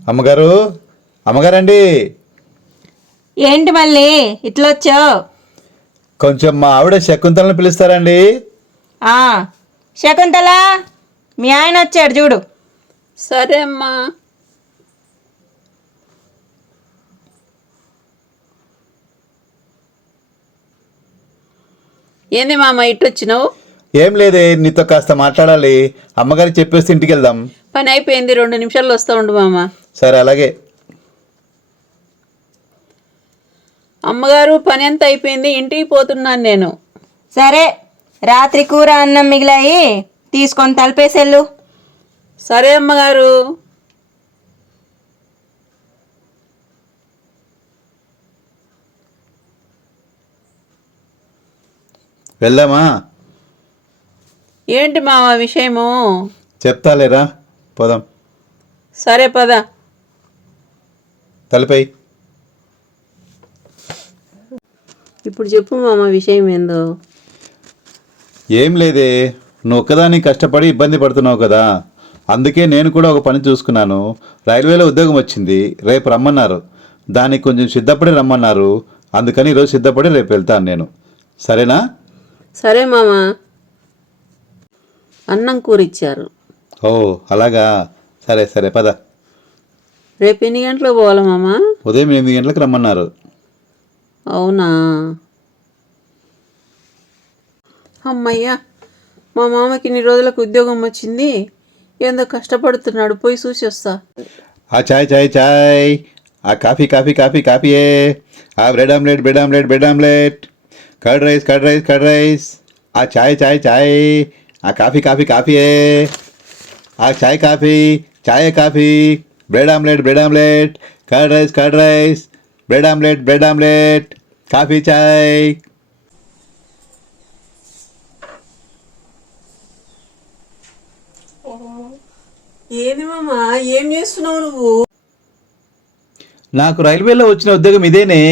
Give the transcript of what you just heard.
అమ్మగారు, అమ్మగారండి, ఏంటి మళ్ళీ ఇట్లొచ్చావు? కొంచెం మా ఆవిడ శకుంతలను పిలుస్తారండి. ఆ, శకుంతల, మీ ఆయన వచ్చాడు చూడు. సరే అమ్మా. ఏంది మామ ఇటు వచ్చినావు? ఏం లేదే, నీతో కాస్త మాట్లాడాలి. అమ్మగారికి చెప్పేస్తే ఇంటికి వెళ్దాం. పని అయిపోయింది, 2 నిమిషాల్లో వస్తూ ఉండు మామ. సరే, అలాగే. అమ్మగారు, పని ఎంత అయిపోయింది, ఇంటికి పోతున్నాను నేను. సరే, రాత్రి కూర అన్నం మిగిలాయి, తీసుకొని తలపేసెళ్ళు. సరే అమ్మగారు. వెళ్దామా? ఏంటి మామ విషయము? చెప్తాలేరా, పోదాం. సరే పద. తలపై. ఇప్పుడు చెప్పు మామ, విషయం ఏందో? ఏం లేదే, నువ్వు ఒక్కదాన్ని కష్టపడి ఇబ్బంది పడుతున్నావు కదా, అందుకే నేను కూడా ఒక పని చూసుకున్నాను. రైల్వేలో ఉద్యోగం వచ్చింది, రేపు రమ్మన్నారు. దానికి కొంచెం సిద్ధపడి రమ్మన్నారు. అందుకని ఈరోజు సిద్ధపడి రేపు వెళ్తాను నేను. సరేనా? సరే మామ. అన్నం కూర ఇచ్చారు. ఓ, అలాగా. సరే సరే, పద. రేపు ఎన్ని గంటలకు పోవాలా మామ? ఉదయం 8 గంటలకు రమ్మన్నారు. అవునా? అమ్మయ్యా, మా మామకి ఇన్ని రోజులకు ఉద్యోగం వచ్చింది. ఏందో కష్టపడుతున్నాడు, పోయి చూసి వస్తా. ఆ చాయ్ చాయ్ చాయ్, ఆ కాఫీ కాఫీ కాఫీ కాఫీయే, ఆ bread omelette bread omelette bread omelette, curd rice curd rice curd rice, ఆ చాయ్ చాయ్ చాయ్, ఆ కాఫీ కాఫీ కాఫీయే, ఆ చాయ్ కాఫీ చాయ్ coffee, bread omelette curd rice bread omelette coffee చాయ్. ఏది మామ, ఏం చేస్తున్నావు నువ్వు? నాకు రైల్వేలో వచ్చిన ఉద్యోగం ఇదేనే.